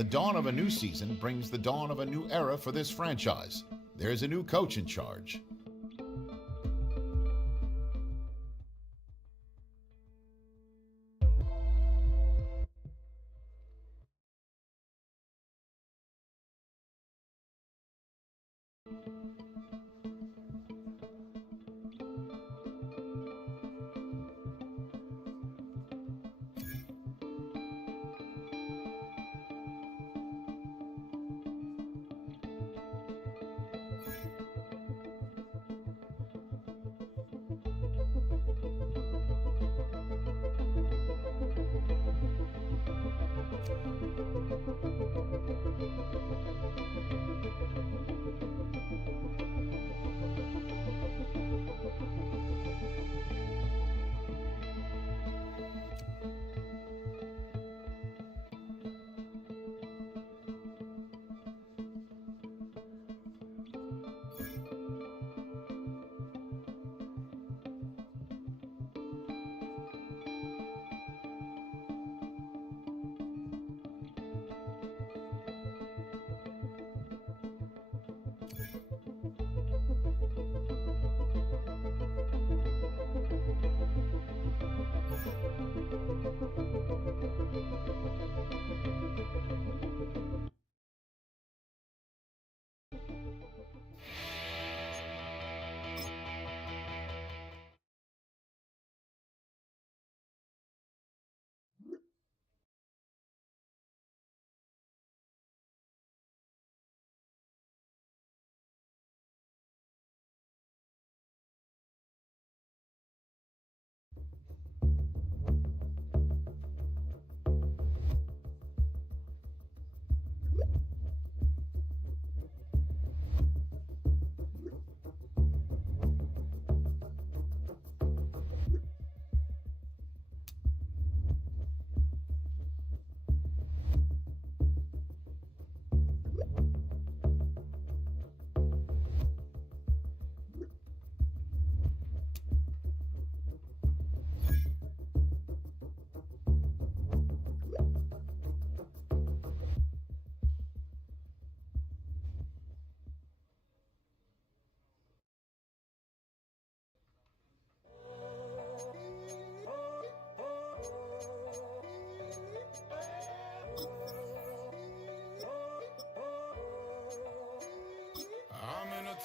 The dawn of a new season brings the dawn of a new era for this franchise. There's a new coach in charge.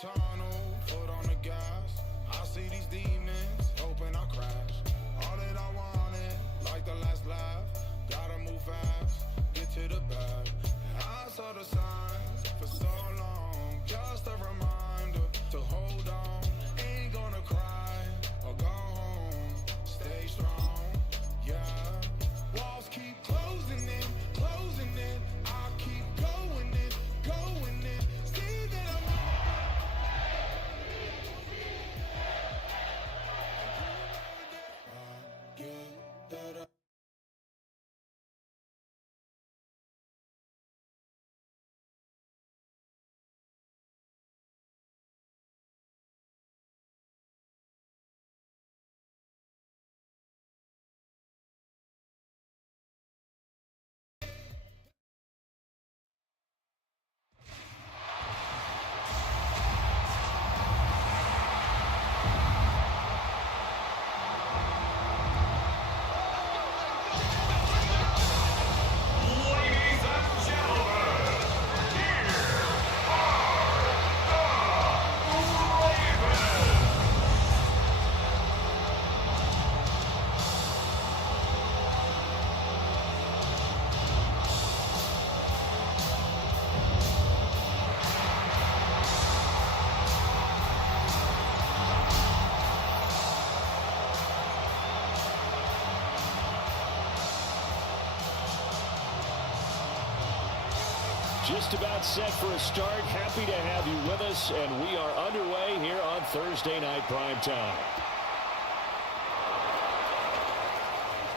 Tunnel, foot on the gas. I see these demons, hoping I crash. All that I wanted, like the last laugh. Gotta move fast, get to the bag. I saw the signs for so long, just a reminder to hold on. Ain't gonna cry or go home. Stay strong, yeah. Walls keep closing in, closing in. I keep going in, going in. See that I'm just about set for a start. Happy to have you with us, and we are underway here on Thursday Night Prime Time.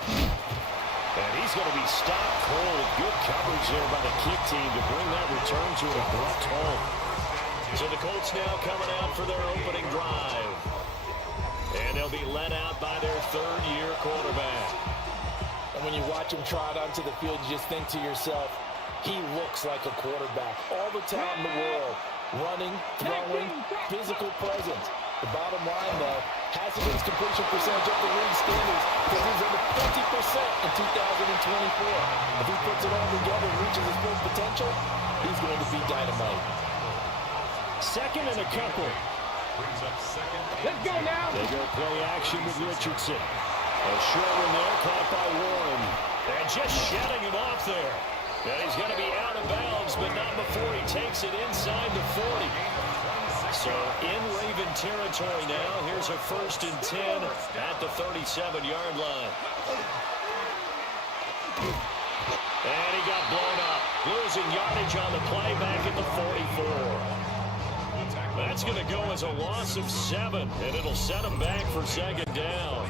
And he's going to be stopped cold. Good coverage there by the kick team to bring that return to an abrupt halt. So the Colts now coming out for their opening drive. And they'll be led out by their third-year quarterback. And when you watch him trot onto the field, you just think to yourself, He looks like a quarterback. All the talent in the world. Running, throwing, physical presence. The bottom line, though, has his completion percentage up to league standards because he's over 50% in 2024. If he puts it all together and reaches his full potential, he's going to be dynamite. Second and a couple. Let's go now. They go play action with Richardson. A short one there, caught by Warren. And just shutting him off there. And he's going to be out of bounds, but not before he takes it inside the 40. So in Raven territory now. Here's a 1st and 10 at the 37-yard line. And he got blown up. Losing yardage on the play back at the 44. That's going to go as a loss of 7, and it'll set him back for 2nd down.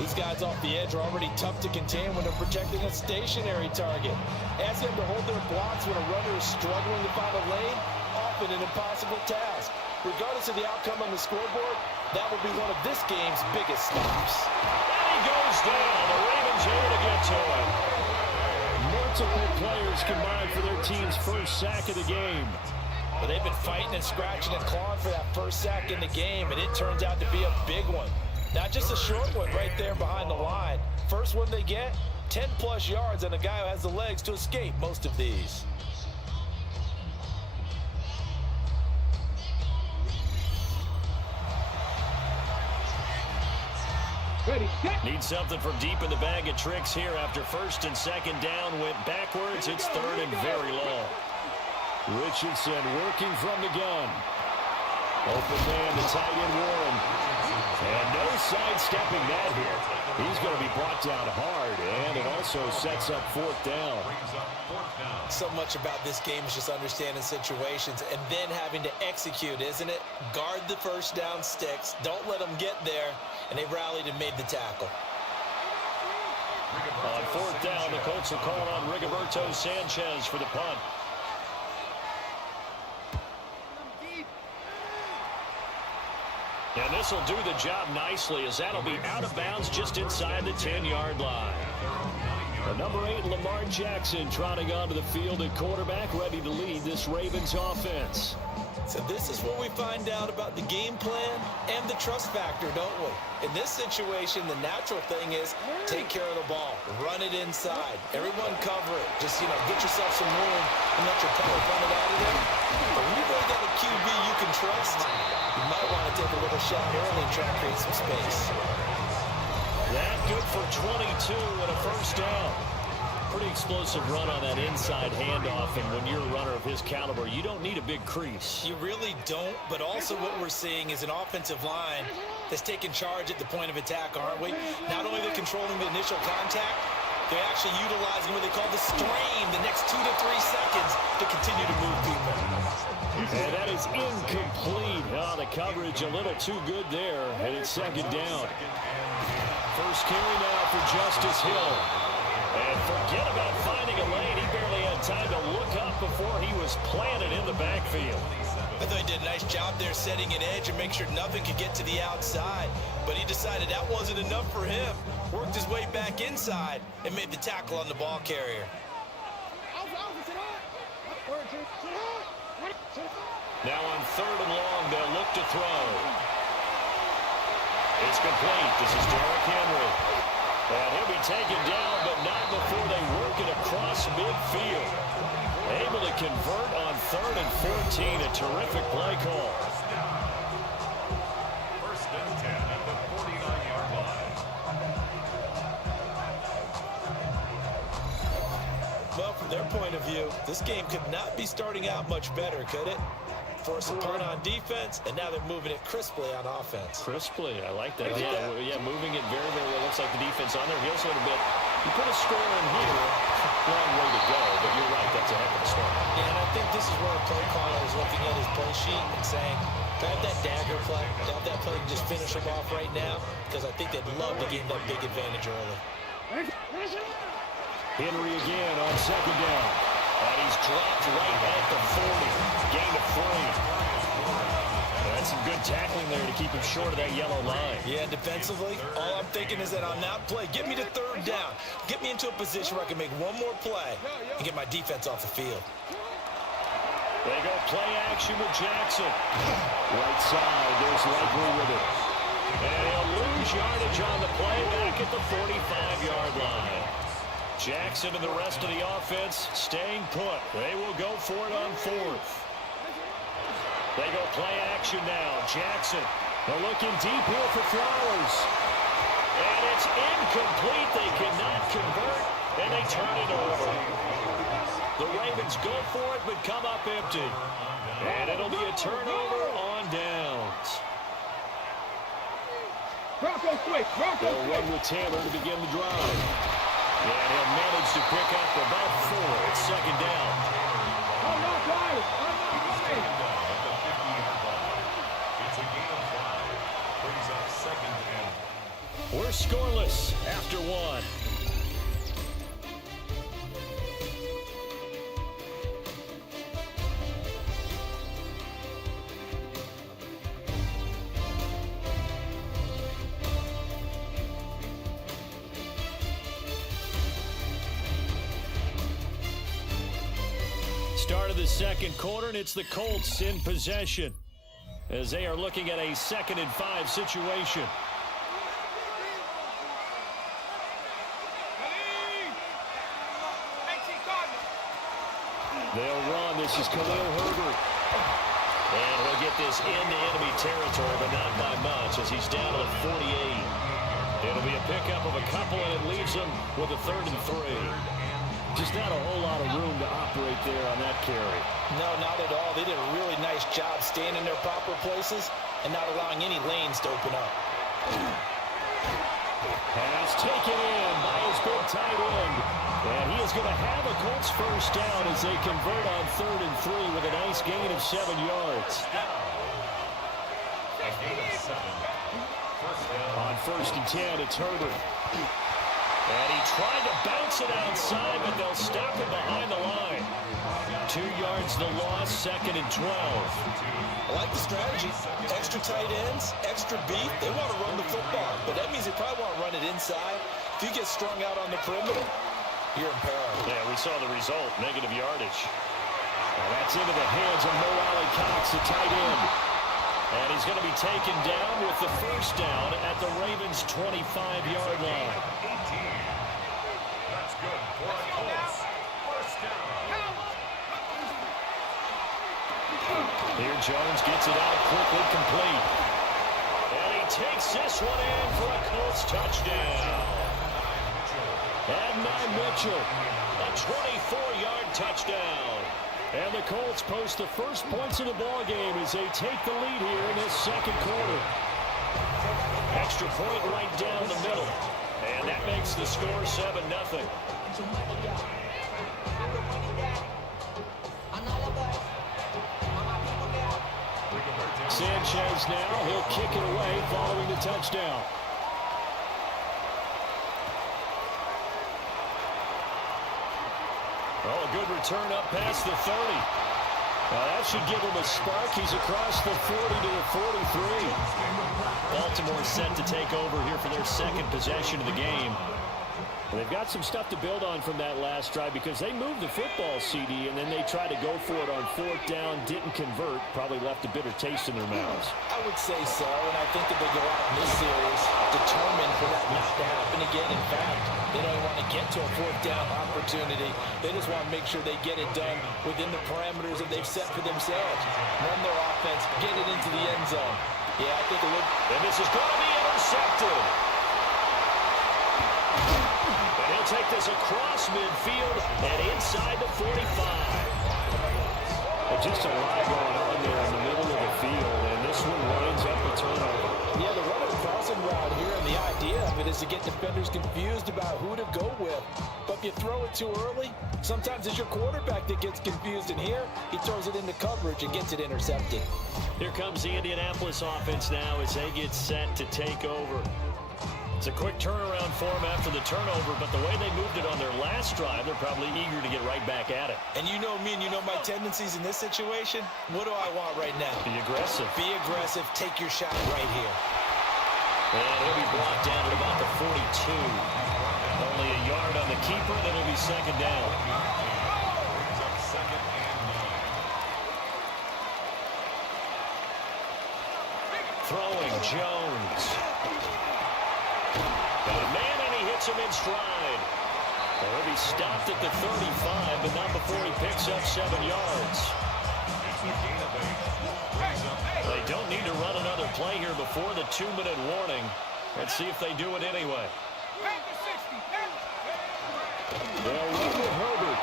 These guys off the edge are already tough to contain when they're protecting a stationary target. Ask them to hold their blocks when a runner is struggling to find a lane, often an impossible task. Regardless of the outcome on the scoreboard, that will be one of this game's biggest stops. And he goes down. The Ravens able to get to him. Multiple players combined for their team's first sack of the game. But they've been fighting and scratching and clawing for that first sack in the game, and it turns out to be a big one. Not just a short one right there behind the line. First one they get, 10-plus yards, and a guy who has the legs to escape most of these. Ready, set. Need something from deep in the bag of tricks here after 1st and 2nd down. Went backwards. It's 3rd and very long. Richardson working from the gun. Open man to tight end Warren. And no sidestepping that here. He's going to be brought down hard, and it also sets up 4th down. So much about this game is just understanding situations and then having to execute, isn't it? Guard the first down sticks. Don't let them get there. And they rallied and made the tackle. On 4th down, the Colts will call on Rigoberto Sanchez for the punt. And this will do the job nicely as that'll be out of bounds just inside the 10-yard line. The number 8, Lamar Jackson, trotting onto the field at quarterback, ready to lead this Ravens offense. So this is what we find out about the game plan and the trust factor, don't we? In this situation, the natural thing is take care of the ball, run it inside, everyone cover it. Just, get yourself some room and let your opponent run it out of there. But when you've really got a QB you can trust, you might want to take a little shot early and try to create some space. That good for 22 and a 1st down. Pretty explosive run on that inside handoff, and when you're a runner of his caliber, you don't need a big crease. You really don't, but also what we're seeing is an offensive line that's taking charge at the point of attack, aren't we? Not only they're controlling the initial contact, they're actually utilizing what they call the strain the next 2 to 3 seconds to continue to move people. And that is incomplete. Oh, the coverage a little too good there, and it's 2nd down. First carry now for Justice Hill. And forget about finding a lane. He barely had time to look up before he was planted in the backfield. I thought he did a nice job there setting an edge and make sure nothing could get to the outside. But he decided that wasn't enough for him. Worked his way back inside and made the tackle on the ball carrier. Now on 3rd and long, they'll look to throw. It's complete. This is Derrick Henry. And he'll be taken down, but not before they work it across midfield. Able to convert on 3rd and 14. A terrific play call. 1st and 10 at the 49-yard line. Well, from their point of view, this game could not be starting out much better, could it? Force a punt on defense, and now they're moving it crisply on offense. Crisply, I like that. Yeah, moving it very, very well. Looks like the defense on their heels a little bit. You put a score in here, long way to go, but you're right, that's a heck of a start. Yeah, and I think this is where a play caller is looking at his play sheet and saying, grab that dagger play, grab that play and just finish them off right now, because I think they'd love to gain that big advantage early. Henry again on 2nd down. And he's dropped right at the 40. Gain of 3. That's some good tackling there to keep him short of that yellow line. Yeah, defensively, all I'm thinking is that on that play, get me to third down. Get me into a position where I can make one more play and get my defense off the field. They go play action with Jackson. Right side, there's Likely with it. And he'll lose yardage on the play back at the 45-yard line. Jackson and the rest of the offense staying put. They will go for it on fourth. They go play action now. Jackson, they're looking deep here for Flowers. And it's incomplete. They cannot convert, and they turn it over. The Ravens go for it, but come up empty. And it'll be a turnover on downs. Bronco switch. They'll run with Taylor to begin the drive. And he'll manage to pick up about 4. It's second down. I'm not blind. It's a gain of 5. Brings up second and... We're scoreless after 1. Start of the second quarter, and it's the Colts in possession as they are looking at a 2nd and 5 situation. They'll run. This is Khalil Herbert. And he'll get this into enemy territory, but not by much as he's down to the 48. It'll be a pickup of a couple, and it leaves him with a 3rd and 3. Just not a whole lot of room to operate there on that carry. No, not at all. They did a really nice job staying in their proper places and not allowing any lanes to open up. Pass taken in by his big tight end. And he is going to have a Colts first down as they convert on 3rd and 3 with a nice gain of 7 yards. A gain of 7. First down. On 1st and 10, it's Herbert. And he tried to bounce it outside, but they'll stop it behind the line. 2 yards the loss, 2nd and 12. I like the strategy. Extra tight ends, extra beef. They want to run the football, but that means they probably want to run it inside. If you get strung out on the perimeter, you're in peril. Yeah, we saw the result, negative yardage. And that's into the hands of Mo Alley Cox, the tight end. And he's going to be taken down with the first down at the Ravens' 25-yard line. 18. That's good for a Colts. First down. Here Jones gets it out quickly, complete. And he takes this one in for a Colts touchdown. Adonai Mitchell, a 24-yard touchdown. And the Colts post the first points of the ballgame as they take the lead here in this second quarter. Extra point right down the middle. And that makes the score 7-0. Sanchez now, he'll kick it away following the touchdown. Oh, a good return up past the 30. That should give him a spark. He's across the 40 to the 43. Baltimore set to take over here for their second possession of the game. They've got some stuff to build on from that last drive because they moved the football, CD, and then they tried to go for it on 4th down, didn't convert, probably left a bitter taste in their mouths. I would say so, and I think that they go out in this series determined for that not to happen again. In fact, they don't want to get to a 4th down opportunity. They just want to make sure they get it done within the parameters that they've set for themselves. Run their offense, get it into the end zone. Yeah, I think it would. And this is going to be intercepted. And he'll take this across midfield and inside the 45. But just a lot going on there in the middle of the field, and this one winds up a turnover. Yeah, the run and crossing route here, and the idea of it is to get defenders confused about who to go with. But if you throw it too early, sometimes it's your quarterback that gets confused, and here he throws it into coverage and gets it intercepted. Here comes the Indianapolis offense now as they get set to take over. It's a quick turnaround for them after the turnover, but the way they moved it on their last drive, they're probably eager to get right back at it. And you know me and you know my tendencies in this situation. What do I want right now? Be aggressive. Be aggressive. Take your shot right here. And he'll be brought down at about the 42. Only a yard on the keeper, then it'll be second down. Brings up second and 9. Throwing Jones. Got a man, and he hits him in stride. Well, he'll be stopped at the 35, but not before he picks up 7 yards. It's a gain of 8. They don't need to run another play here before the 2-minute warning. Let's see if they do it anyway. They'll run with Herbert.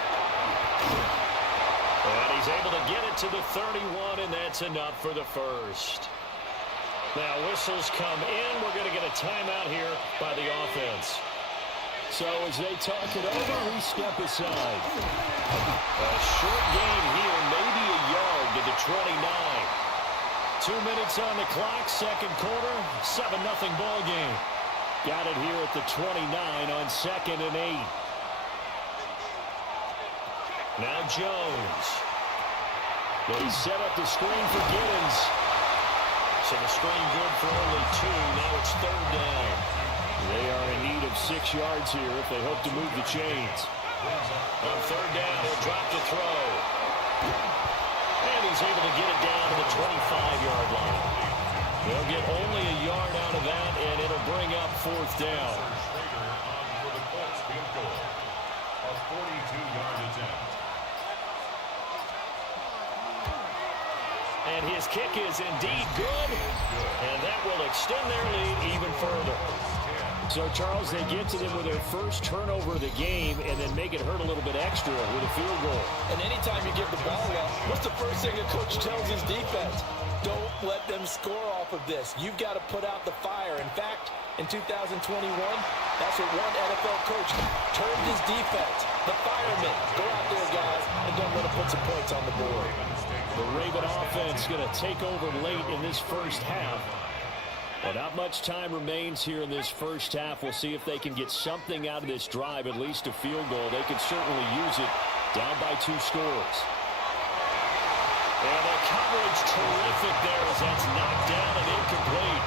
And he's able to get it to the 31, and that's enough for the first. Now whistles come in. We're going to get a timeout here by the offense. So as they talk it over, we step aside. A short gain here, maybe a yard to the 29. 2 minutes on the clock, second quarter, 7-0 ball game. Got it here at the 29 on 2nd and 8. Now Jones. They set up the screen for Giddens. So the screen good for only 2. Now it's 3rd down. They are in need of 6 yards here if they hope to move the chains. On 3rd down, he'll drop the throw. And he's able to get it down to the 25-yard line. They'll get only a yard out of that, and it'll bring up 4th down. Schrader on for the Colts field goal. A 42-yard attempt. And his kick is indeed good, and that will extend their lead even further. So, Charles, they get to them with their first turnover of the game and then make it hurt a little bit extra with a field goal. And anytime you give the ball up, what's the first thing a coach tells his defense? Don't let them score off of this. You've got to put out the fire. In fact, in 2021, that's what one NFL coach turned his defense. The firemen. Go out there, guys, and don't let them put some points on the board. The Raven offense going to take over late in this first half. Well, not much time remains here in this first half. We'll see if they can get something out of this drive, at least a field goal. They could certainly use it down by 2 scores. And the coverage terrific there as that's knocked down and incomplete.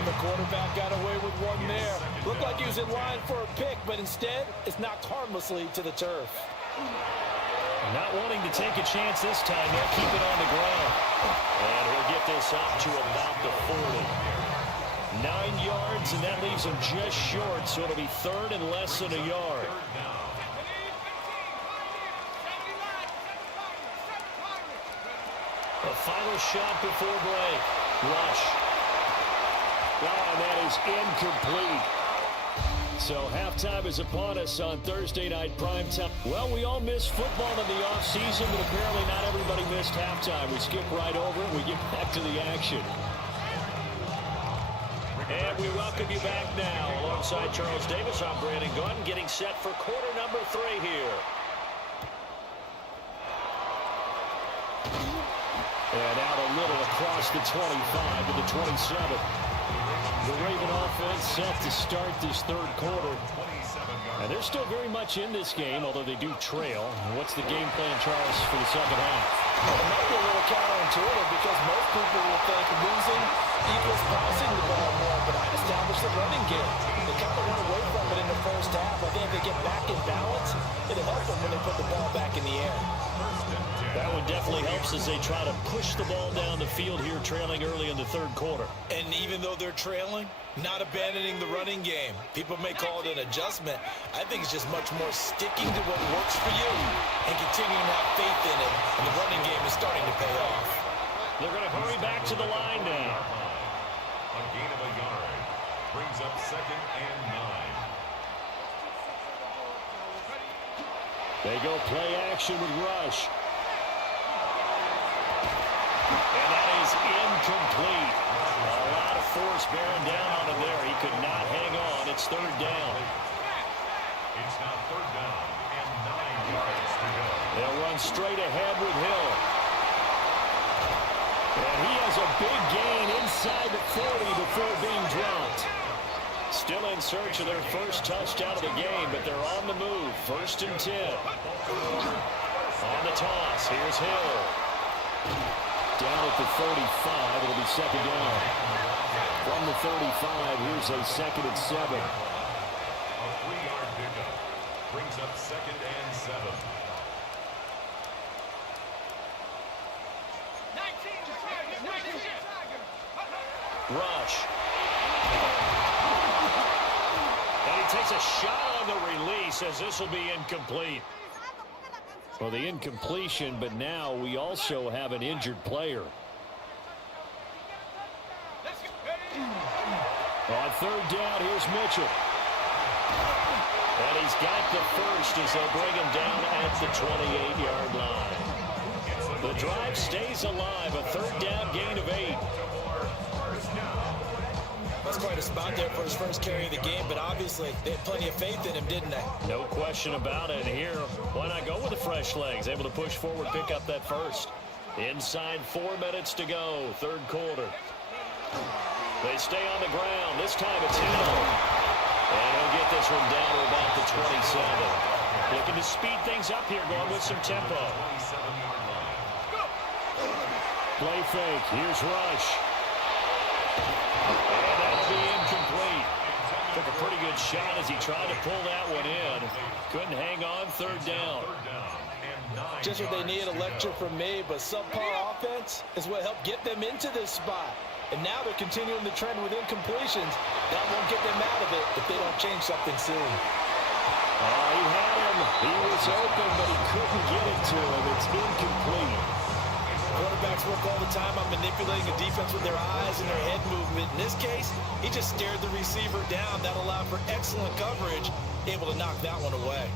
The quarterback got away with one there. Looked like he was in line for a pick, but instead it's knocked harmlessly to the turf. Not wanting to take a chance this time. They'll keep it on the ground. And he'll get this up to about the 40. 9 yards, and that leaves him just short, so it'll be 3rd and less than a yard. A final shot before break. Rush. Oh, and that is incomplete. So halftime is upon us on Thursday night primetime. Well, we all miss football in the offseason, but apparently not everybody missed halftime. We skip right over it. We get back to the action. And we welcome you back now. Alongside Charles Davis, I'm Brandon Gordon, getting set for quarter number 3 here. And out a little across the 25 to the 27. The Raven offense set to start this 3rd quarter. And they're still very much in this game, although they do trail. What's the game plan, Charles, for the second half? Well, it might be a little counterintuitive because most people will think losing equals passing the ball more, but I'd establish the running game. They kind of went away from it in the first half. I think if they get back in balance, it'll help them when they put the ball back in the air. That one definitely helps as they try to push the ball down the field here, trailing early in the 3rd quarter. And even though they're trailing, not abandoning the running game. People may call it an adjustment. I think it's just much more sticking to what works for you and continuing to have faith in it. And the running game is starting to pay off. They're going to hurry back to the line now. A gain of a yard. Brings up 2nd and 9. They go play action with Rush. And that is incomplete. A lot of force bearing down on him there. He could not hang on. It's 3rd down. It's now 3rd down and 9 yards to go. They'll run straight ahead with Hill. And he has a big gain inside the 40 before being dropped. Still in search of their first touchdown of the game, but they're on the move. 1st and 10. On the toss, here's Hill. Down at the 35, it'll be 2nd down. From the 35, here's a 2nd and 7. A 3-yard pickup brings up 2nd and 7. Rush. And he takes a shot on the release as this will be incomplete. Well, the incompletion, but now we also have an injured player. On 3rd down, here's Mitchell. And he's got the first as they'll bring him down at the 28-yard line. The drive stays alive, a 3rd down gain of 8. That's quite a spot there for his first carry of the game, but obviously they had plenty of faith in him, didn't they? No question about it. Here, why not go with the fresh legs? Able to push forward, pick up that first. Inside 4 minutes to go, 3rd quarter. They stay on the ground. This time it's Hill. And he'll get this one down to about the 27. Looking to speed things up here, going with some tempo. Play fake. Here's Rush. And that'll be incomplete. Took a pretty good shot as he tried to pull that one in. Couldn't hang on. 3rd down. Just what they need, a lecture from me, but subpar offense is what helped get them into this spot. And now they're continuing the trend with incompletions. That won't get them out of it if they don't change something soon. He had him. He was open, but he couldn't get it to him. It's incomplete. Quarterbacks work all the time on manipulating a defense with their eyes and their head movement. In this case, he just stared the receiver down. That allowed for excellent coverage, able to knock that one away.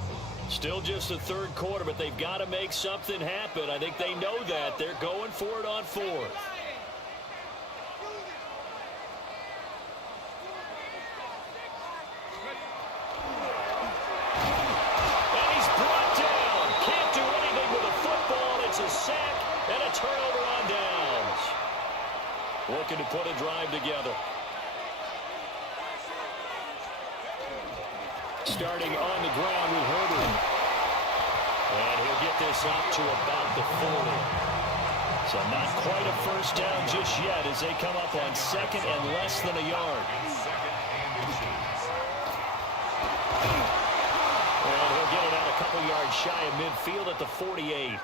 Still just the 3rd quarter, but they've got to make something happen. I think they know that. They're going for it on 4th. And he's brought down. Can't do anything with a football. It's a sack and a turnover on downs. Looking to put a drive together. Starting on the ground with Herbert. And he'll get this up to about the 40. So not quite a first down just yet as they come up on 2nd and less than a yard. And he'll get it out a couple yards shy of midfield at the 48.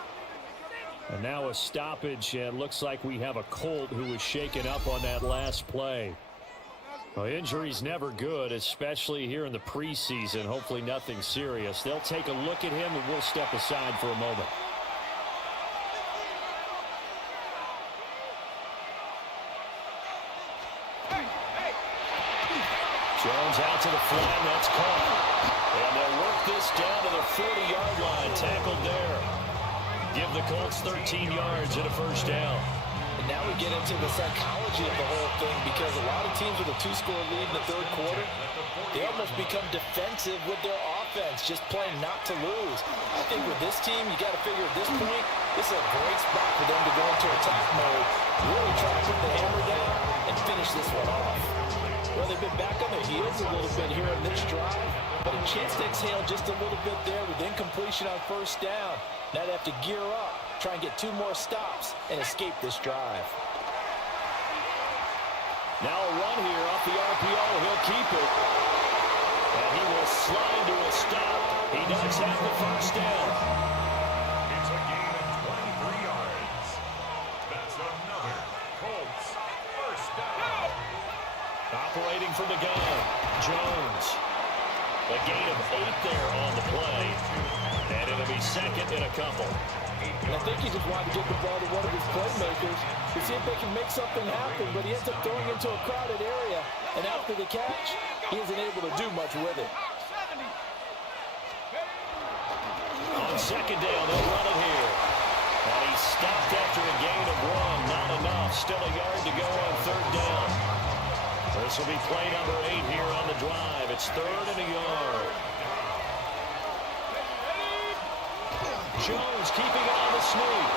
And now a stoppage, and looks like we have a Colt who was shaken up on that last play. Well, injury's never good, especially here in the preseason. Hopefully nothing serious. They'll take a look at him, and we'll step aside for a moment. Jones out to the flat, that's caught. And they'll work this down to the 40-yard line, tackled there. Give the Colts 13 yards and a first down. And now we get into the psychology of the whole thing, because a lot of teams with a 2-score lead in the 3rd quarter, they almost become defensive with their offense, just playing not to lose. I think with this team, you got to figure at this point, this is a great spot for them to go into attack mode, really try to put the hammer down and finish this one off. Well, they've been back on their heels a little bit here in this drive, but a chance to exhale just a little bit there with incompletion on 1st down. Now they have to gear up, try and get 2 more stops, and escape this drive. Now a run here off the RPO. He'll keep it. And he will slide to a stop. He does have the first down. It's a gain of 23 yards. That's another Colts first down. Operating from the gun, Jones. A gain of 8 there on the play. And it'll be 2nd and a couple. And I think he just wanted to get the ball to one of his playmakers to see if they can make something happen, but he ends up throwing into a crowded area, and after the catch, he isn't able to do much with it. On 2nd down, they'll run it here. And he stopped after a gain of 1. Not enough. Still a yard to go on 3rd down. This will be play number 8 here on the drive. It's 3rd and a yard. Jones keeping it on the sneak.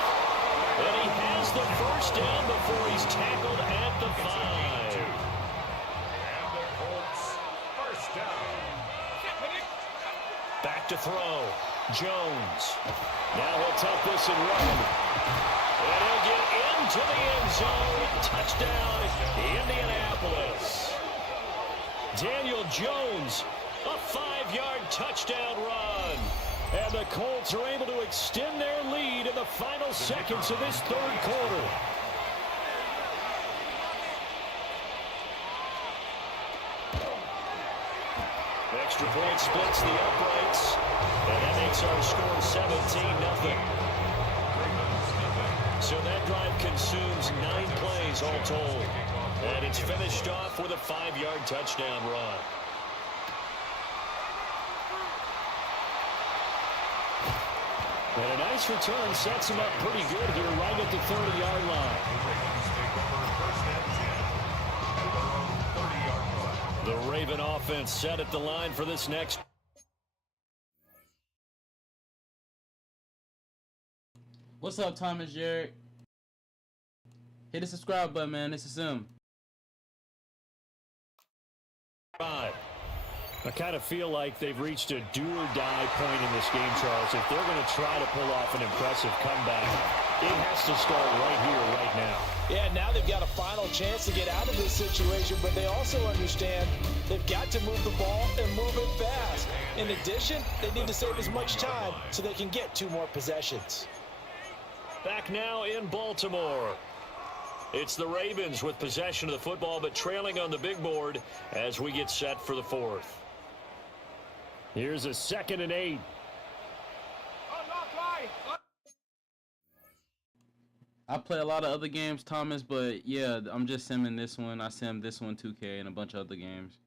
And he has the first down before he's tackled at the 5. And the Colts back to throw. Jones. Now he'll tuck this and run. And he'll get into the end zone. Touchdown, Indianapolis. Daniel Jones, a 5-yard touchdown run. And the Colts are able to extend their lead in the final seconds of this third quarter. Extra point splits the uprights. And that makes our score 17-0. So that drive consumes 9 plays all told. And it's finished off with a 5-yard touchdown run. And a nice return sets him up pretty good here right at the 30-yard line. The Raven offense set at the line for this next. What's up, Thomas Jared? Hit the subscribe button, man. This is him. I kind of feel like they've reached a do-or-die point in this game, Charles. If they're going to try to pull off an impressive comeback, it has to start right here, right now. Yeah, now they've got a final chance to get out of this situation, but they also understand they've got to move the ball and move it fast. In addition, they need to save as much time so they can get 2 more possessions. Back now in Baltimore. It's the Ravens with possession of the football, but trailing on the big board as we get set for the 4th. Here's a 2nd and 8. I play a lot of other games, Thomas, but yeah, I'm just simming this one. I sim this one, 2K, and a bunch of other games.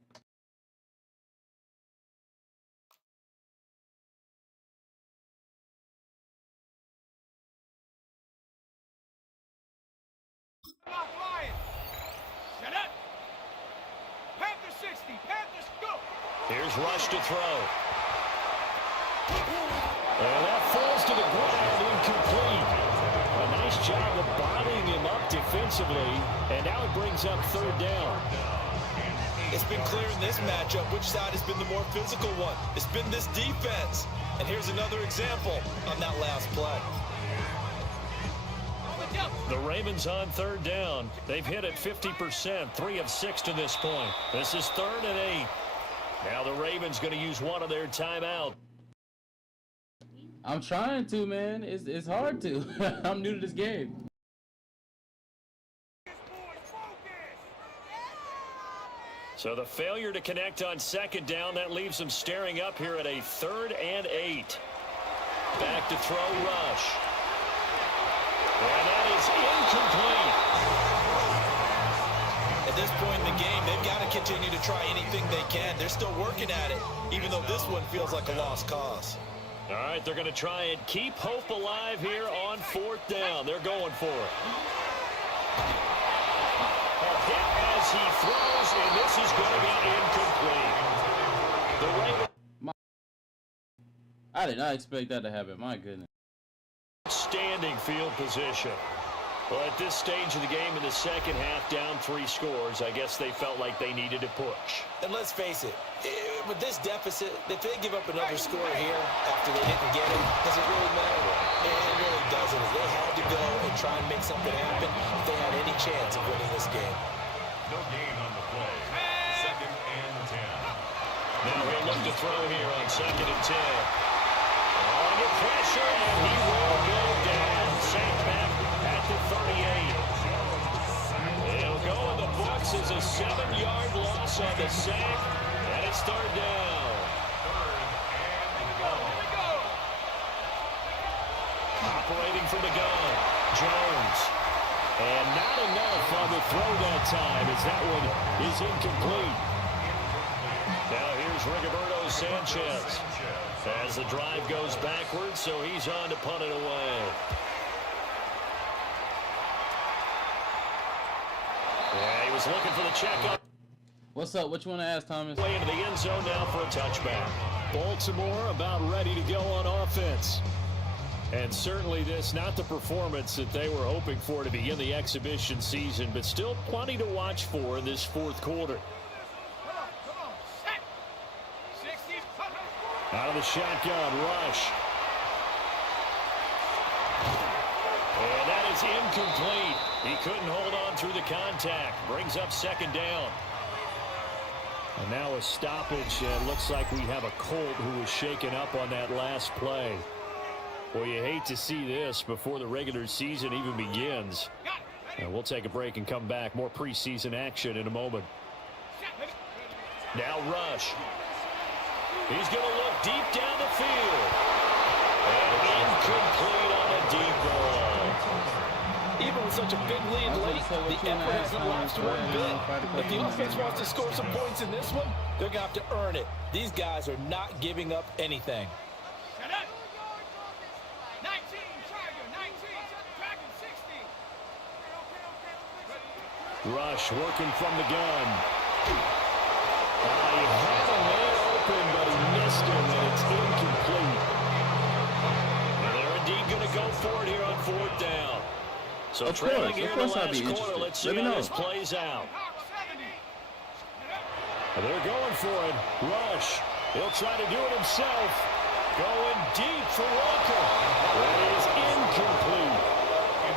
Here's Rush to throw. And that falls to the ground, incomplete. A nice job of bottling him up defensively, and now it brings up 3rd down. It's been clear in this matchup which side has been the more physical one. It's been this defense. And here's another example on that last play. The Ravens on 3rd down. They've hit it 50%, 3 of 6 to this point. This is 3rd and 8. Now the Ravens going to use one of their timeout. I'm trying to, man. It's hard to. I'm new to this game. So the failure to connect on 2nd down, that leaves them staring up here at a 3rd and 8. Back to throw, Rush. And that is incomplete. At this point in the game, they've got to continue to try anything they can. They're still working at it, even though this one feels like a lost cause. All right, they're going to try and keep hope alive here on 4th down. They're going for it. A hit as he throws, and this is going to be incomplete. The Ravens. I did not expect that to happen. My goodness. Standing field position. Well, at this stage of the game in the second half, down 3 scores, I guess they felt like they needed to push. And let's face it, with this deficit, if they give up another score here after they didn't get it, does it really matter? It really doesn't. They had to go and try and make something happen if they had any chance of winning this game. No gain on the play. 2nd and 10. Now he'll look to throw here on 2nd and 10. Under pressure, and he will go down. Sacked back at the 38. It'll go in the books as a 7-yard loss on the sack, and it's 3rd down. Operating from the gun, Jones. And not enough on the throw that time as that one is incomplete. Now here's Rigoberto Sanchez as the drive goes backwards, so he's on to punt it away. Yeah, he was looking for the checkup. What's up? What you want to ask, Thomas? Way into the end zone now for a touchback. Baltimore about ready to go on offense. And certainly this, not the performance that they were hoping for to begin the exhibition season, but still plenty to watch for in this 4th quarter. Out of the shotgun, Rush. And that is incomplete. He couldn't hold on through the contact. Brings up second down. And now a stoppage. Looks like we have a Colt who was shaken up on that last play. Well, you hate to see this before the regular season even begins. And we'll take a break and come back. More preseason action in a moment. Now Rush. He's going to look deep down the field. And incomplete on a deep ball. Even with such a big lead late, the effort hasn't lapsed one bit. If the offense wants to score some points in this one, they're going to have to earn it. These guys are not giving up anything. 19, Tiger, 19, Dragon, 60. Rush working from the gun. He had a man open, but he missed him, and it's incomplete. And they're indeed going to go for it here on fourth down. So trailing here in the last quarter, let's see how this plays out. They're going for it. Rush. He'll try to do it himself. Going deep for Walker. That is incomplete.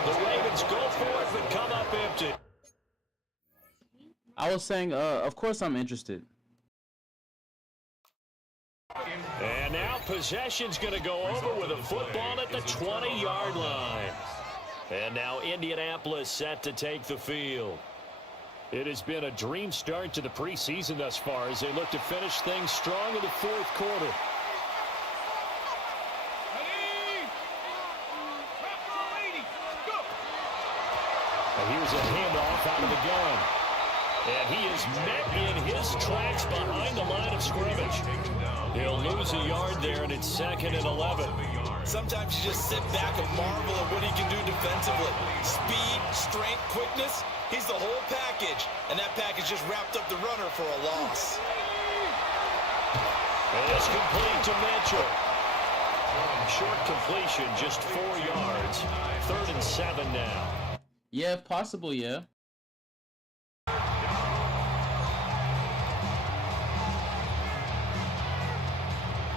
The Ravens go for it, but come up empty. I was saying, of course I'm interested. And now possession's going to go over with a football at the 20-yard line. And now Indianapolis set to take the field. It has been a dream start to the preseason thus far as they look to finish things strong in the fourth quarter. And here's a handoff out of the gun. And he is met in his tracks behind the line of scrimmage. He'll lose a yard there, and it's 2nd and 11. Sometimes you just sit back and marvel at what he can do defensively. Speed, strength, quickness, he's the whole package. And that package just wrapped up the runner for a loss. And it's complete to Mitchell. Short completion, just 4 yards. 3rd and 7 now. Yeah, if possible, yeah.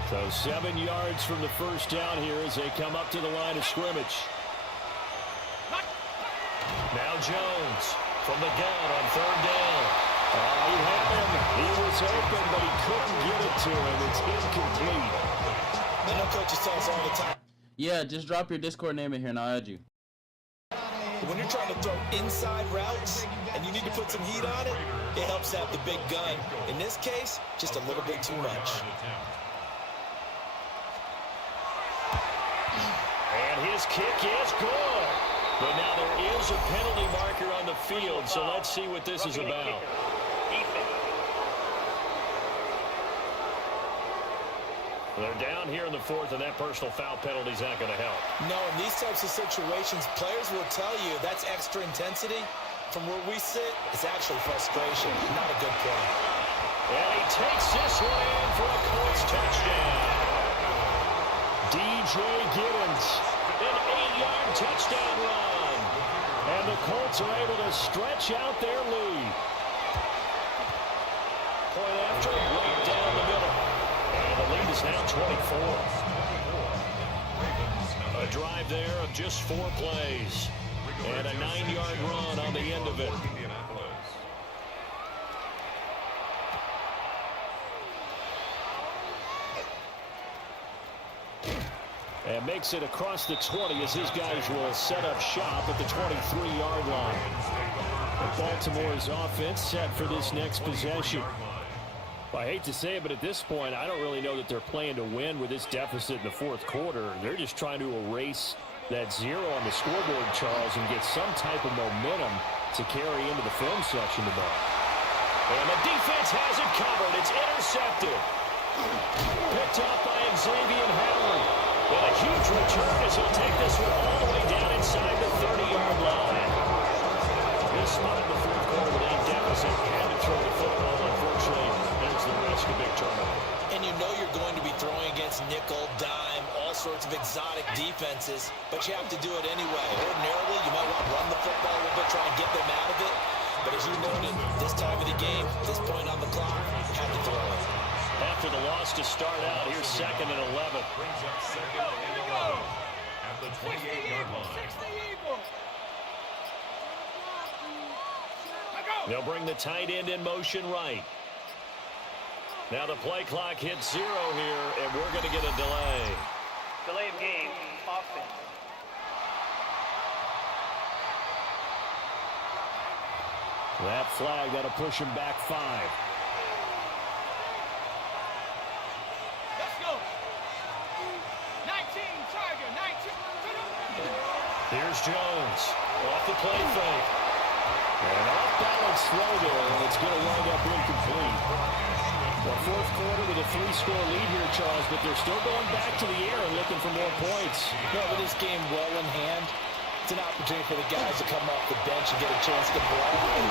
So 7 yards from the first down here as they come up to the line of scrimmage. Now Jones from the gun on 3rd down. He had him. He was open, but he couldn't get it to him. It's incomplete. I know coaches tell us all the time. Yeah, just drop your Discord name in here and I'll add you. When you're trying to throw inside routes and you need to put some heat on it, it helps to have the big gun. In this case, just a little bit too much. And his kick is good. But now there is a penalty marker on the field, so let's see what this is about. They're down here in the fourth, and that personal foul penalty is not going to help. No, in these types of situations, players will tell you that's extra intensity. From where we sit, it's actually frustration, not a good play. And he takes this one in for a Colts touchdown. DJ Giddens, an 8-yard touchdown run. And the Colts are able to stretch out their lead. Point after, right down the middle. And the lead is now 24. A drive there of just 4 plays. And a 9-yard run on the end of it. And makes it across the 20 as his guys will set up shop at the 23-yard line. And Baltimore's offense set for this next possession. Well, I hate to say it, but at this point, I don't really know that they're playing to win with this deficit in the fourth quarter. They're just trying to erase that 0 on the scoreboard, Charles, and get some type of momentum to carry into the film section today. And the defense has it covered. It's intercepted. Picked up by Xavier Howard. And a huge return as he'll take this one all the way down inside the 30-yard line. This spot in the fourth quarter with a deficit. Had to throw the football. Unfortunately, there's the risk of big turnover. And you know you're going to be throwing against nickel, dime, all sorts of exotic defenses, but you have to do it anyway. Ordinarily, you might want to run the football a little bit, try and get them out of it. But as you noted, this time of the game, this point on the clock, had to throw it. After the loss to start out, here's 2nd and 11. Brings up 2nd and 11 at the 28-yard line. They'll bring the tight end in motion right. Now the play clock hits 0 here, and we're going to get a delay. Delay of game, offense. That flag, that'll push him back 5. Let's go. 19, Tiger, 19. Here's Jones. Off the play fake. And off-balance throw there, and it's going to wind up incomplete. The fourth quarter with a 3-score lead here, Charles, but they're still going back to the air and looking for more points. No, with this game well in hand, it's an opportunity for the guys to come off the bench and get a chance to play.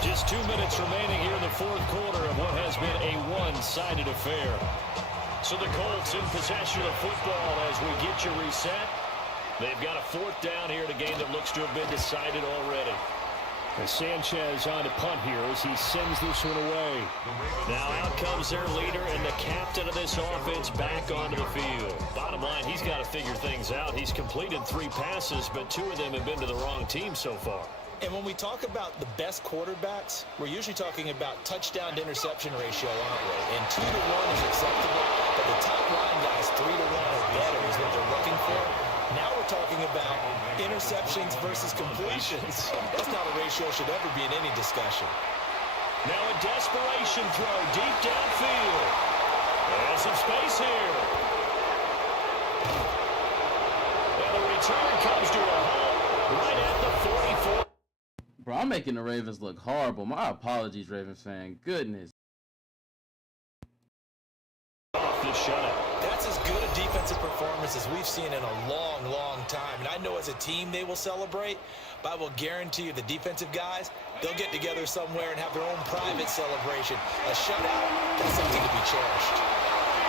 Just 2 minutes remaining here in the fourth quarter of what has been a one-sided affair. So the Colts in possession of the football as we get you reset. They've got a 4th down here in a game that looks to have been decided already. As Sanchez on to punt here as he sends this one away. Now out comes their leader and the captain of this offense back onto the field. Bottom line, he's got to figure things out. He's completed 3 passes, but 2 of them have been to the wrong team so far. And when we talk about the best quarterbacks, we're usually talking about touchdown to interception ratio, aren't we? And 2 to 1 is acceptable, but the top line guys, 3 to 1 or better is what they're looking for. Now we're talking about interceptions versus completions. That's not a ratio should ever be in any discussion. Now a desperation throw deep downfield. There's some space here. And the return comes to a halt right at the 44. Bro, I'm making the Ravens look horrible. My apologies, Ravens fan. Goodness. Off this shutout. That's as good a defensive performance as we've seen in a long, long time. And I know as a team they will celebrate, but I will guarantee you the defensive guys, they'll get together somewhere and have their own private celebration. A shutout, that's something to be cherished.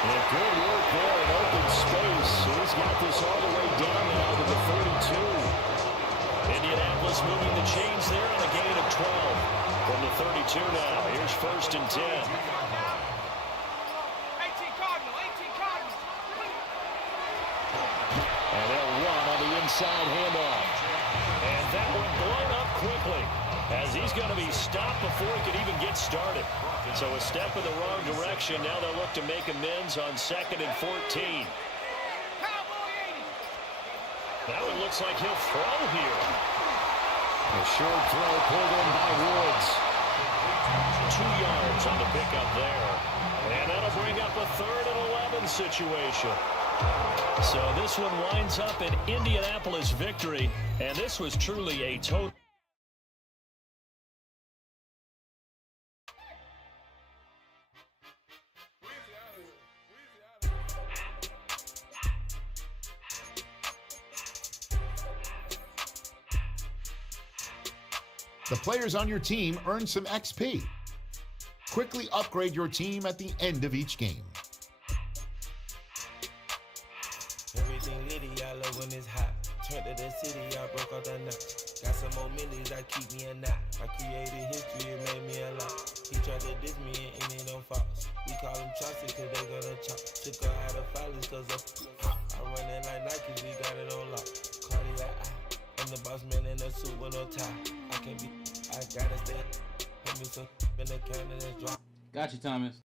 And good work there in open space. He's got this all the way down now to the 42. Indianapolis moving the chains there on a gain of 12. From the 32 now, here's 1st and 10. 18 Cardinal, 18 Cardinal. And they'll run on the inside handoff. And that one blown up quickly as he's going to be stopped before he could even get started. So a step in the wrong direction. Now they'll look to make amends on 2nd and 14. Cowboy 80. Now it looks like he'll throw here. A short throw pulled in by Woods. 2 yards on the pickup there. And that'll bring up a 3rd and 11 situation. So this one winds up an Indianapolis victory. And this was truly a total. The players on your team earn some XP. Quickly upgrade your team at the end of each game. Everything litty, I love when it's hot. Turn to the city, I broke out the nut. Got some more millies, I keep me a knot. I created history, it made me a lot. He tried to diss me and it don't false. We call them Chaucer cause they gonna chop. Took her out of filers cause of hot. I run it like Nike, we got it on lock. Cardiac eye. I'm the boss man in a suit with no tie. I can't be, I gotta stay. Put me some in the can and it's dry. Got you, Thomas.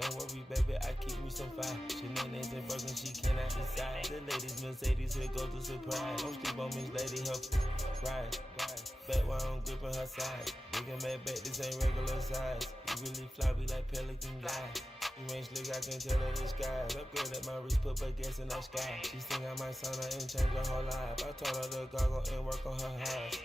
Don't worry, baby, I keep me some fire. Shenanigans and broken, she cannot decide. The ladies, Mercedes, here go to surprise. Don't sleep on me, lady, help. Ride. Back while I'm gripping her side. We can make back, this ain't regular size. You really fly, we like pelican guys. You ain't slick, I can tell her the sky. Upgrade at my wrist, put back gas in the sky. She think I might sign her and change her whole life. I told her to goggle and work on her eyes.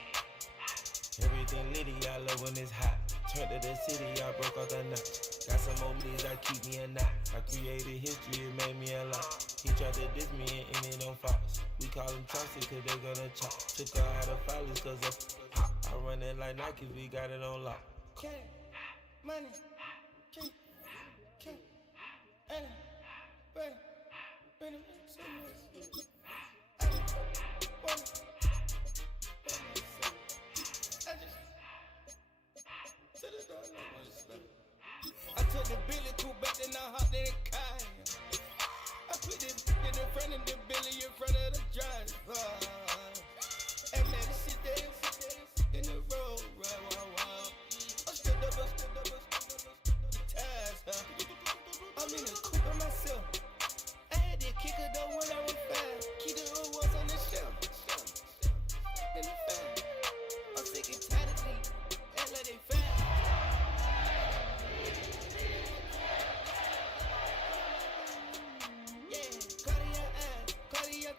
Everything litty, I love when it's hot. Turn to the city, I broke out the nut. Got some more millies, I keep me a knot. I created history, it made me a lot. He tried to diss me and it don't false. We call them Chaucer cause they gonna chop. Took her out of filers cause of hot. I run it like Nike, we got it on lock. Okay. Money. Okay. Okay. Anna. Ready. Ready. took the Billy cool back, then I hopped in the car. I put the in the front of the Billy in front of the driver. And let it sit there in the road. I stood up, ties. I'm in the coupe by myself. I had that kicker though when I was 5. Keep the old ones on the shelf. In the fan. I'm sick and tired of these. Act like they fat. Yeah,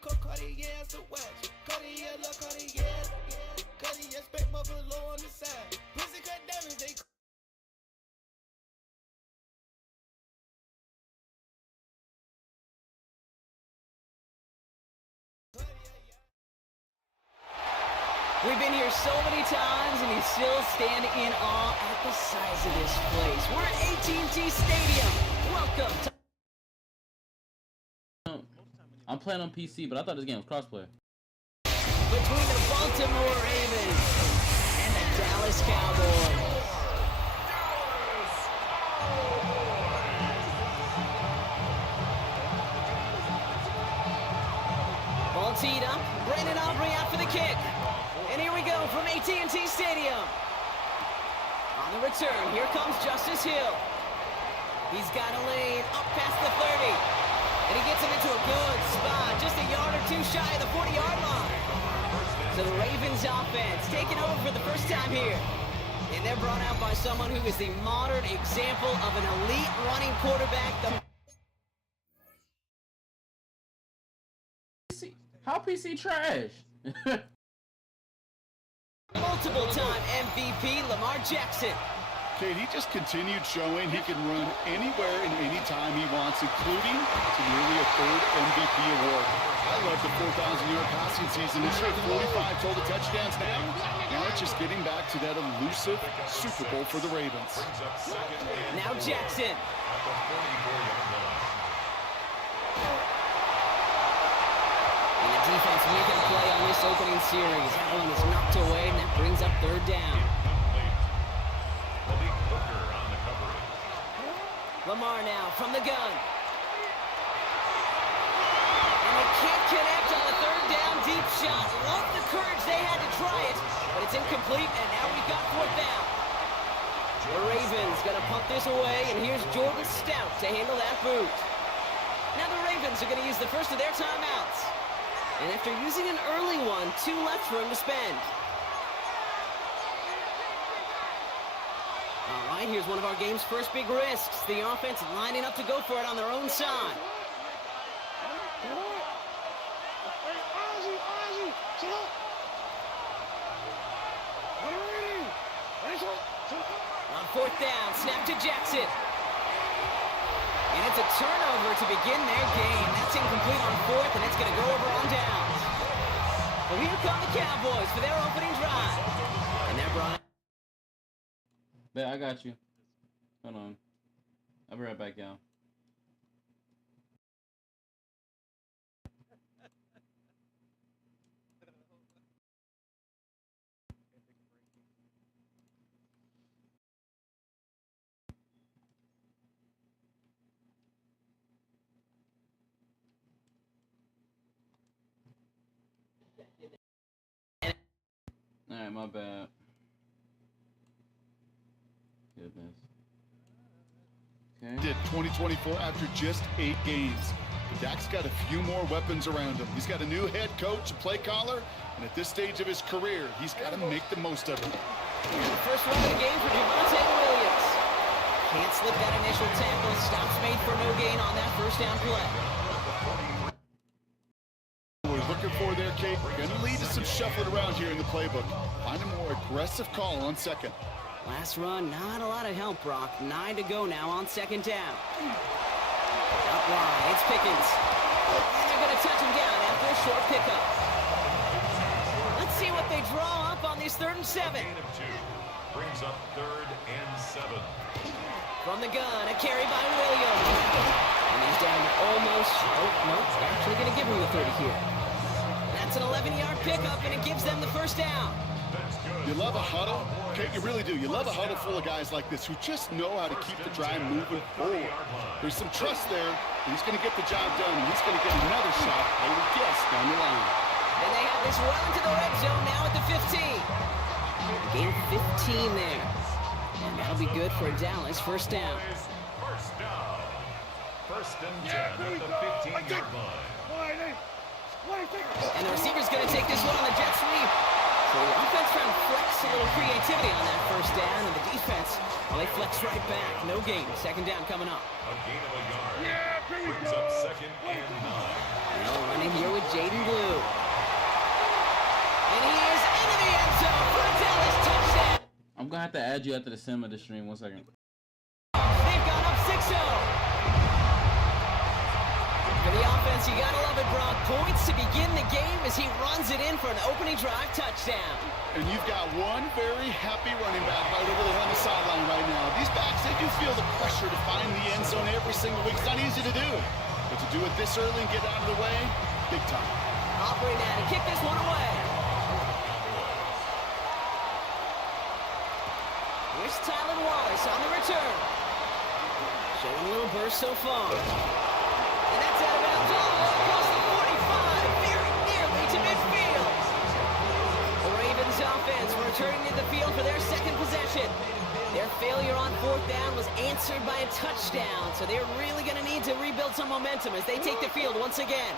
Cartier, it's a watch. Cartier, look, Cartier. Cartier, spec buffalo on the side. Pussy cut damage, they. We've been here so many times, and you still stand in awe at the size of this place. We're at AT&T Stadium. Welcome to... I'm playing on PC, but I thought this game was crossplay. Between the Baltimore Ravens and the Dallas Cowboys. Ball teed up. Brandon Aubrey out for the kick. And here we go from AT&T Stadium. On the return, here comes Justice Hill. He's got a lane up past the 30. And he gets him into a good spot, just a yard or two shy of the 40-yard line. So the Ravens offense taking over for the first time here. And they're brought out by someone who is the modern example of an elite running quarterback. How PC trash? Multiple-time MVP Lamar Jackson. Kate, he just continued showing he can run anywhere and anytime he wants, including to nearly a third MVP award. I love the 4,000-yard passing season. It's sure 45 total touchdowns now. Now it's just getting back to that elusive Super Bowl for the Ravens. Now Jackson. And the defense making a play on this opening series. That one is knocked away, and that brings up third down. Lamar now from the gun. And they can't connect on the third down deep shot. Love the courage they had to try it, but it's incomplete, and now we've got fourth down. The Ravens going to pump this away, and here's Jordan Stout to handle that boot. Now the Ravens are going to use the first of their timeouts. And after using an early one, 2 left for him to spend. All right, here's one of our game's first big risks. The offense lining up to go for it on their own side. On fourth down, snap to Jackson. And it's a turnover to begin their game. That's incomplete on fourth, and it's going to go over on downs. Well, here come the Cowboys for their opening drive. And they're brought... I got you. Hold on. I'll be right back, y'all. Alright, my bad. Goodness. Okay. Did 2024 after just 8 games. But Dak's got a few more weapons around him. He's got a new head coach, a play caller, and at this stage of his career, he's got to make the most of it. Here's the first run of the game for Javonte Williams. Can't slip that initial tackle. Stops made for no gain on that first down play. We're looking for there, Kate. We're going to lead to some shuffling around here in the playbook. Find a more aggressive call on second. Last run, not a lot of help, Brock. 9 to go now on second down. Out wide, it's Pickens. And they're going to touch him down after a short pickup. Let's see what they draw up on this 3rd and 7. Gain of 2 brings up 3rd and 7. From the gun, a carry by Williams. And he's down to almost, they're actually going to give him the 30 here. That's an 11-yard pickup, and it gives them the first down. You love a huddle. Okay, you really do. You love a huddle full of guys like this who just know how to keep the drive moving forward. There's some trust there. He's going to get the job done, and he's going to get another shot, I would guess, down the line. And they have this well into the red zone now at the 15. Gain 15 there. And that'll be good for Dallas. First down. First down. First and 10 at the 15-yard line. And the receiver's going to take this one on the jet sweep. So the offense trying to flex a little creativity on that first down, and the defense, well, they flex right back. No gain. Second down coming up. A gain of a yard. Brings up second and 9. Now running here with Jaden Blue. And he is into the end zone for a Dallas touchdown. I'm going to have to add you after the sim of the stream. 1 second. They've gone up 6-0. For the offense, you gotta love it, Brock. Points to begin the game as he runs it in for an opening drive touchdown. And you've got one very happy running back right over there on the sideline right now. These backs, they do feel the pressure to find the end zone every single week. It's not easy to do. But to do it this early and get out of the way, big time. Operating out and kick this one away. Here's Tylan Wallace on the return. Showing a little burst so far. And that's out of bounds all the way across the 45, very nearly to midfield. The Ravens offense returning to the field for their second possession. Their failure on fourth down was answered by a touchdown, so they're really going to need to rebuild some momentum as they take the field once again.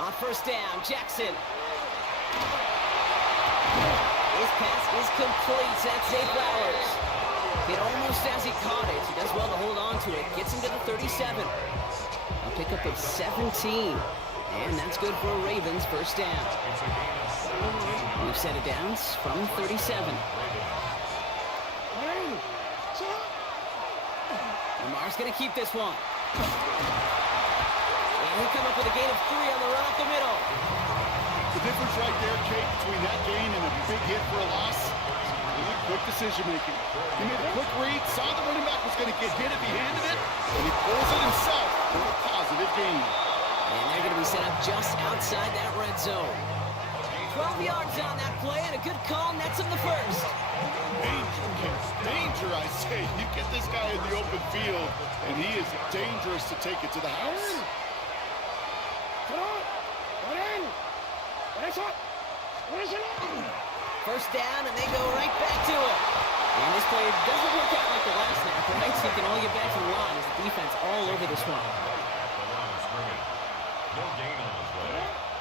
On first down, Jackson. His pass is complete. That's Zay Flowers. Hit almost as he caught it. He does well to hold on to it. Gets him to the 37. A pickup of 17. And that's good for Ravens. First down. We've set it down from 37. Lamar's going to keep this one. And he'll come up with a gain of 3 on the run up the middle. The difference right there, Kate, between that gain and a big hit for a loss, really quick decision-making. He made a quick read, saw the running back was going to get hit if he handed it, and he pulls it himself for a positive gain. And they're going to be set up just outside that red zone. 12 yards on that play, and a good call nets him the first. Danger, Kate. Danger, I say. You get this guy in the open field, and he is dangerous to take it to the house. First down, and they go right back to it. And this play doesn't work out like the last snap, right? So you can only get back to the line as the defense all over this one.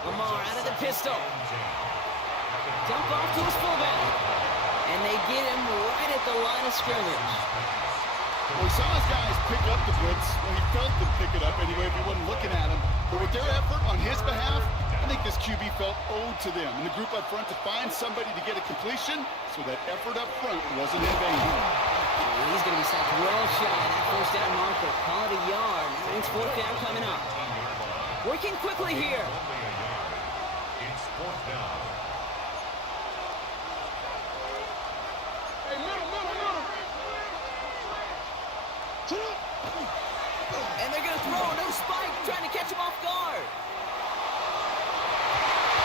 Lamar out of the pistol. Dump off to his fullback. And they get him right at the line of scrimmage. Well, we saw his guys pick up the blitz. Well, he felt them pick it up anyway if he wasn't looking at him. But with their effort on his behalf, I think this QB felt owed to them and the group up front to find somebody to get a completion, so that effort up front wasn't in vain. And he's going to be stopped well shy of that first down marker. Call it a yard. That means fourth down coming up. Working quickly here. It's fourth down. And they're going to throw no spike, trying to catch him off guard.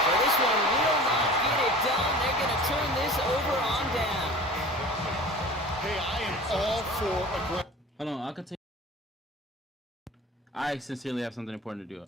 So this one will not get it done. They're going to turn this over on down. Hey, I am all for aggressive. Hold on, I'll continue. I sincerely have something important to do.